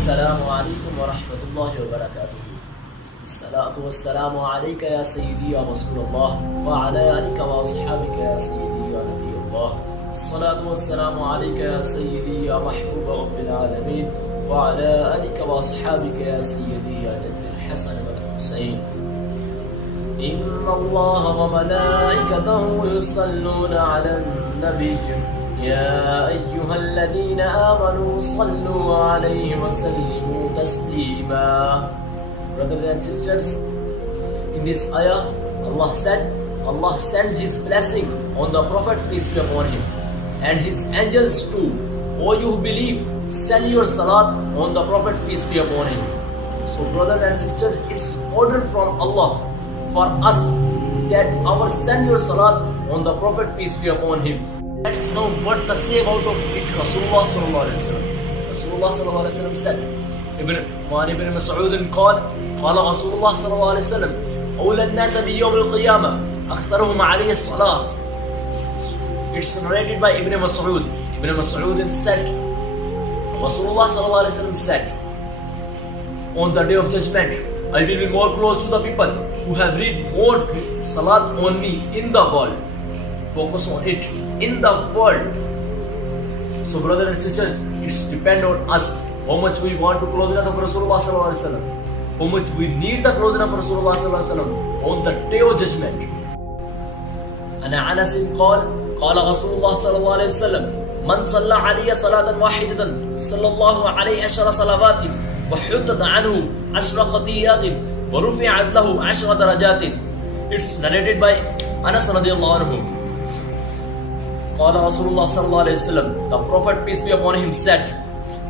السلام عليكم ورحمة الله وبركاته. الصلاة والسلام عليك يا سيدي يا رسول الله وعلى آلك وأصحابك يا سيدي يا نبي الله. الصلاة والسلام عليك يا سيدي يا محبوب رب العالمين وعلى آلك وأصحابك يا سيدي يا جد الحسن والحسين. إن الله وملائكته يصلون على النبي يا أيها الذين آمنوا صلوا عليه وسلموا تسليما. Brothers and sisters, in this ayah, Allah said, Allah sends His blessing on the Prophet, peace be upon him, and His angels too. O you who believe, send your salat on the Prophet, peace be upon him. So brothers and sisters, it's order from Allah for us that our send your salat on the Prophet, peace be upon him. Let's know what the say about of it. Rasulullah sallallahu alaihi wasallam. Rasulullah sallallahu alaihi wasallam said, وعن ابن مسعود قال رسول الله صلى الله عليه وسلم أولى الناس بيوم القيامة أكثرهم عليه الصلاة. It's narrated by Ibn Mas'ud. Ibn Mas'ud said, Rasulullah sallallahu alaihi wasallam said, on the day of judgment, I will be more close to the people who have read more salat on me in the world. Focus on it in the world. So brothers and sisters, it's depend on us how much we want to close enough of Rasulullah sallallahu alaihi wasallam, how much we need the close enough of Rasulullah sallallahu alaihi wasallam on the day of judgment. And Anas قال رسول الله صلى الله عليه وسلم من صلى علي صلاة واحدة صلى الله عليه 10 صلوات وحطت عنه 10 خطيئات ورفعت له 10 درجات. It's narrated by Anas radiallahu anhu. قال رسول الله صلى الله عليه وسلم, the Prophet, peace be upon him, said,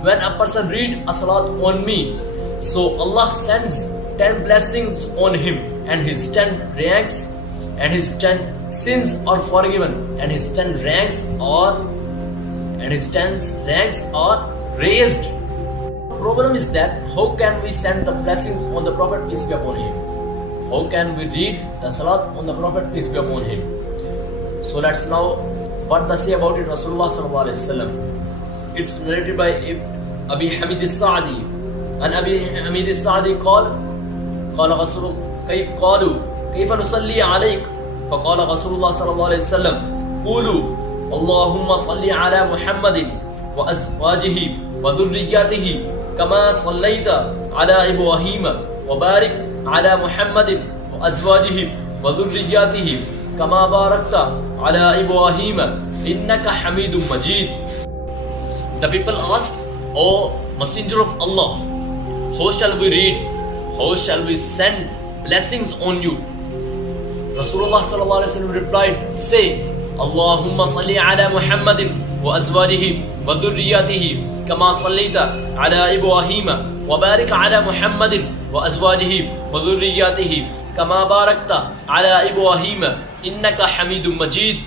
when a person read a salat on me, so Allah sends 10 blessings on him, and his 10 ranks and his 10 sins are forgiven, and his 10 ranks are raised. The problem is that how can we send the blessings on the Prophet, peace be upon him? How can we read the salat on the Prophet, peace be upon him? So let's now what they say about it. Rasulullah sallallahu alaihi wasallam. It's narrated by Abi Hamid al-Sa'di. And Abi Hamid al-Sa'di قال رسول قالوا كيف نصلي عليك؟ فقال رسول الله صلى الله عليه وسلم قولوا اللهم صل على محمد وأزواجه وذرياته كما صليت على إبراهيم وبارك على محمد وأزواجه وذرياته كما باركت على إبراهيم إنك حميد مجيد. The people asked, O Messenger of Allah, how shall we read? How shall we send blessings on you? Rasulullah sallallahu alaihi wasallam replied, say, Allahumma salli ala Muhammadin wa azwajihi wa dhurriyyatihi kama sallaita ala Ibrahim wa barik ala Muhammadin wa azwajihi wa dhurriyyatihi kama barakta ala Ibrahim innaka Hamidum Majid.